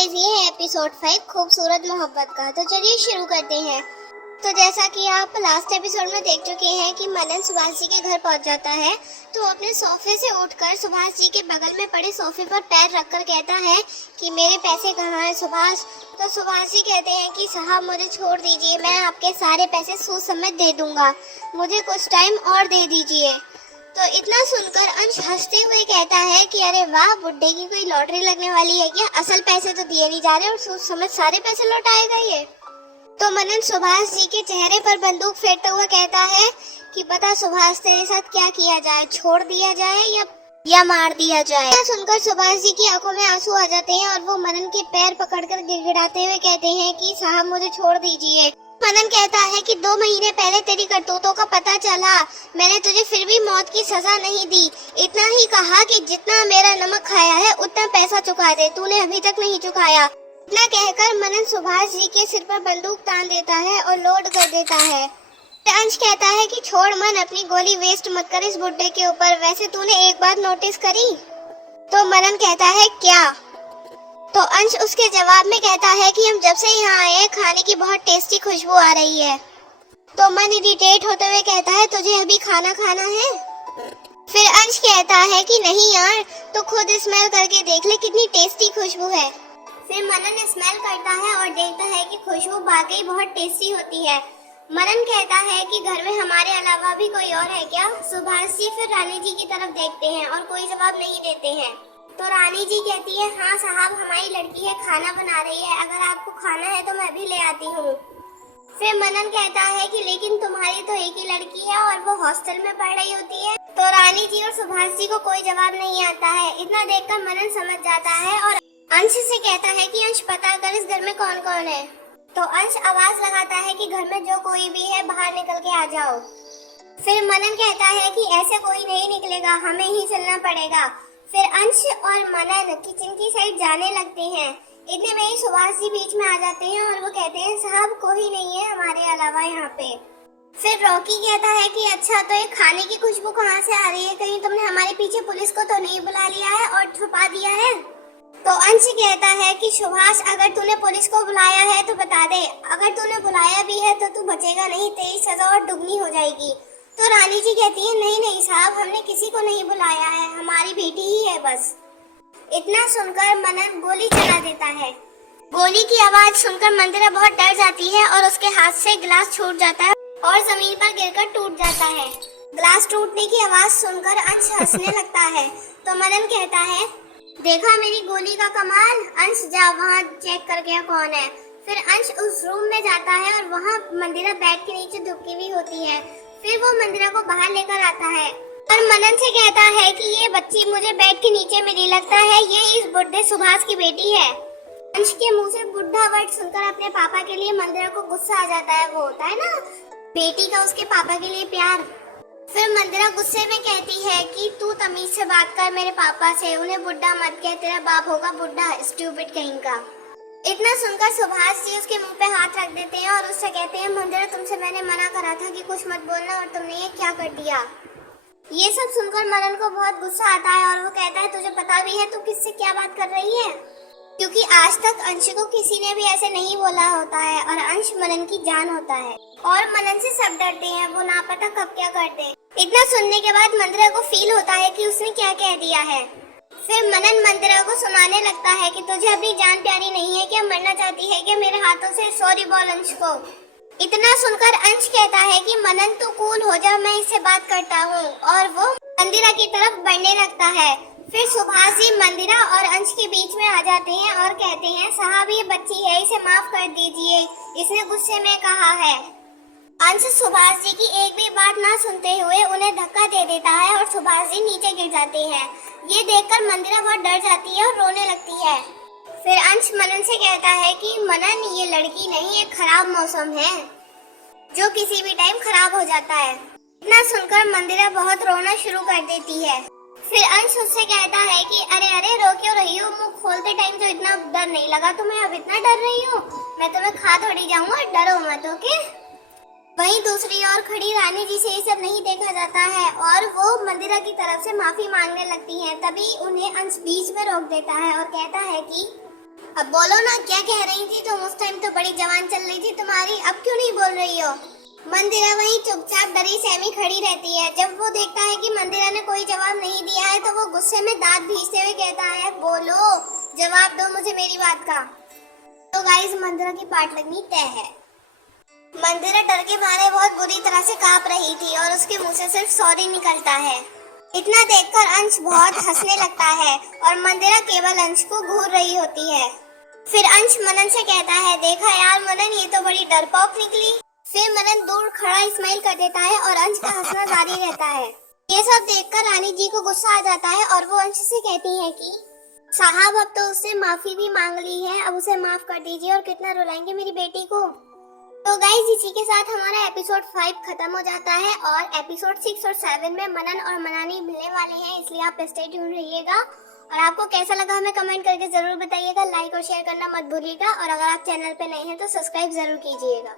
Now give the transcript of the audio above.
Guys, ये है episode 5 खूबसूरत मोहब्बत का। तो चलिए शुरू करते हैं। तो जैसा कि आप लास्ट एपिसोड में देख चुके हैं कि मनन सुभाष जी के घर पहुंच जाता है, तो अपने सोफे से उठकर सुभाष जी के बगल में पड़े सोफे पर पैर रखकर कहता है कि मेरे पैसे कहाँ हैं सुभाष। तो सुभाष जी कहते हैं कि साहब मुझे छोड़ दीजिए, मैं आपके सारे पैसे सूद समेत दे दूंगा, मुझे कुछ टाइम और दे दीजिए। तो इतना सुनकर अंश हंसते हुए कहता है कि अरे वाह, बुड्ढे की कोई लॉटरी लगने वाली है क्या? असल पैसे तो दिए नहीं जा रहे और सूद समेत सारे पैसे लौटाएगा ये। तो मनन सुभाष जी के चेहरे पर बंदूक फेरते हुए कहता है कि बता सुभाष, तेरे साथ क्या किया जाए, छोड़ दिया जाए या मार दिया जाए। सुनकर सुभाष जी की आंखों में आंसू आ जाते हैं और वो मनन के पैर पकड़कर गिड़गिड़ाते हुए कहते हैं कि साहब मुझे छोड़ दीजिए। मनन कहता है कि 2 महीने पहले तेरी करतूतों का पता चला, मैंने तुझे फिर भी मौत की सजा नहीं दी। इतना ही कहा कि जितना मेरा नमक खाया है उतना पैसा चुका दे, तूने अभी तक नहीं चुकाया। इतना कहकर मनन सुभाष जी के सिर पर बंदूक तान देता है और लोड कर देता है। अंश कहता है कि छोड़ मन, अपनी गोली वेस्ट मत कर इस बुड्ढे के ऊपर। वैसे तूने एक बात नोटिस करी? तो मनन कहता है क्या? तो अंश उसके जवाब में कहता है कि हम जब से यहाँ आए हैं खाने की बहुत टेस्टी खुशबू आ रही है। तो मन इरिटेट होते हुए कहता है तुझे अभी खाना खाना है? फिर अंश कहता है कि नहीं यार, तो खुद स्मेल करके देख ले कितनी टेस्टी खुशबू है। फिर मनन स्मेल करता है और देखता है कि खुशबू वाकई बहुत टेस्टी होती है। मनन कहता है कि घर में हमारे अलावा भी कोई और है क्या? सुभाष जी फिर रानी जी की तरफ देखते हैं और कोई जवाब नहीं देते हैं। तो रानी जी कहती है हाँ साहब, हमारी लड़की है, खाना बना रही है, अगर आपको खाना है तो मैं भी ले आती हूँ। फिर मनन कहता है कि लेकिन तुम्हारी तो एक ही लड़की है और वो हॉस्टल में पढ़ रही होती है। तो रानी जी और सुभाष जी को कोई जवाब नहीं आता है। इतना देखकर मनन समझ जाता है और अंश से कहता है कि अंश पता कर इस घर में कौन कौन है। तो अंश आवाज लगाता है कि घर में जो कोई भी है बाहर निकल के आ जाओ। फिर मनन कहता है कि ऐसे कोई नहीं निकलेगा, हमें ही चलना पड़ेगा। फिर अंश और मनन किचन की साइड जाने लगते हैं। इतने में ही सुभाष जी बीच में आ जाते हैं और वो कहते हैं साहब कोई नहीं है हमारे अलावा यहाँ पे। फिर रॉकी कहता है कि अच्छा, तो ये खाने की खुशबू कहाँ से आ रही है? कहीं तुमने हमारे पीछे पुलिस को तो नहीं बुला लिया है और छुपा दिया है? तो अंश कहता है कि सुभाष, अगर तूने पुलिस को बुलाया है तो बता दे, अगर तूने बुलाया भी है तो तू बचेगा नहीं, तेरी सजा और दुगनी हो जाएगी। तो रानी जी कहती है नहीं नहीं साहब, हमने किसी को नहीं बुलाया है, हमारी बेटी ही है बस। इतना सुनकर मनन गोली चला देता है। गोली की आवाज सुनकर मंदिरा बहुत डर जाती है और उसके हाथ से गिलास छूट जाता है और जमीन पर गिरकर टूट जाता है। गिलास टूटने की आवाज सुनकर अंश हंसने लगता है। तो मनन कहता है देखा मेरी गोली का कमाल? अंश जा वहाँ चेक कर गया कौन है। फिर अंश उस रूम में जाता है और वहाँ मंदिरा बेड के नीचे दुबकी हुई होती है। फिर वो मंदिरा को बाहर लेकर आता है और मनन से कहता है कि ये बच्ची मुझे बेड के नीचे मिली, लगता है ये इस बुड्ढे सुभाष की बेटी है। अंश के मुंह से बुड्ढा वर्ड सुनकर अपने पापा के लिए मंदिरा को गुस्सा आ जाता है। वो होता है ना बेटी का उसके पापा के लिए प्यार। फिर मंदिरा गुस्से में कहती है कि तू तमीज से बात कर मेरे पापा से, उन्हें बुड्ढा मत कह, तेरा बाप होगा बुड्ढा, स्टूपिड कहीं का। इतना सुनकर सुभाष जी उसके मुंह पे हाथ रख देते हैं और उससे कहते हैं मंदिरा, तुमसे मैंने मना करा था कि कुछ मत बोलना और तुमने ये क्या कर दिया। ये सब सुनकर मनन को बहुत गुस्सा आता है और वो कहता है तुझे पता भी है तू किससे क्या बात कर रही है? क्योंकि आज तक अंश को किसी ने भी ऐसे नहीं बोला होता है और अंश मनन की जान होता है और मनन से सब डरते हैं, वो ना पता कब क्या कर दे। इतना सुनने के बाद मंदिरा को फील होता है कि उसने क्या कह दिया है। फिर मनन मंदिरा को सुनाने लगता है कि तुझे अपनी जान प्यारी नहीं है क्या? मरना चाहती है क्या मेरे हाथों से? सॉरी बोल अंश को। इतना सुनकर अंश कहता है कि मनन तू कूल हो जा, मैं इससे बात करता हूँ, और वो मंदिरा की तरफ बढ़ने लगता है। फिर सुभाष जी मंदिरा और अंश के बीच में आ जाते हैं और कहते हैं साहब ये बच्ची है, इसे माफ कर दीजिए, इसने गुस्से में कहा है। अंश सुभाष जी की एक भी बात ना सुनते हुए उन्हें धक्का दे देता है और सुभाष जी नीचे गिर जाते हैं। ये देखकर मंदिरा बहुत डर जाती है और रोने लगती है। फिर अंश मनन से कहता है कि मनन ये लड़की नहीं, ये खराब मौसम है जो किसी भी टाइम खराब हो जाता है। इतना सुनकर मंदिरा बहुत रोना शुरू कर देती है। फिर अंश उससे कहता है कि अरे अरे रो क्यों रही हो? मुंह खोलते टाइम तो इतना डर नहीं लगा तुम्हें, अब इतना डर रही हो? मैं तुम्हें खा थोड़ी जाऊंगा, डरो मत, ओके? वहीं दूसरी ओर खड़ी रानी जी से ये सब नहीं देखा जाता है और वो मंदिरा की तरफ से माफी मांगने लगती हैं। तभी उन्हें अंश बीच में रोक देता है और कहता है कि अब बोलो ना, क्या कह रही थी तुम? उस टाइम तो बड़ी जवान चल रही थी तुम्हारी, अब क्यों नहीं बोल रही हो? मंदिरा वहीं चुपचाप डरी सहमी खड़ी रहती है। जब वो देखता है कि मंदिरा ने कोई जवाब नहीं दिया है तो वो गुस्से में दांत भींचते हुए कहता है, बोलो, जवाब दो मुझे मेरी बात का। तो गाइस, मंदिरा की पार्ट लगनी तय है। मंदिरा डर के मारे बहुत बुरी तरह से कांप रही थी और उसके मुंह से सिर्फ सॉरी निकलता है। इतना देखकर अंश बहुत हंसने लगता है और मंदिरा केवल अंश को घूर रही होती है। फिर अंश मनन से कहता है, देखा यार मनन, ये तो बड़ी डरपोक निकली। फिर मनन दूर खड़ा स्माइल कर देता है और अंश का हंसना जारी रहता है। ये सब देखकर रानी जी को गुस्सा आ जाता है और वो अंश से कहती है कि साहब, अब तो उससे माफी भी मांग ली है, अब उसे माफ कर दीजिए और कितना रुलाएंगे मेरी बेटी को। तो गाइस, इसी के साथ हमारा एपिसोड 5 खत्म हो जाता है और एपिसोड 6 और 7 में मनन और मनानी मिलने वाले हैं, इसलिए आप स्टे ट्यून रहिएगा। और आपको कैसा लगा हमें कमेंट करके जरूर बताइएगा। लाइक और शेयर करना मत भूलिएगा और अगर आप चैनल पे नए हैं तो सब्सक्राइब जरूर कीजिएगा।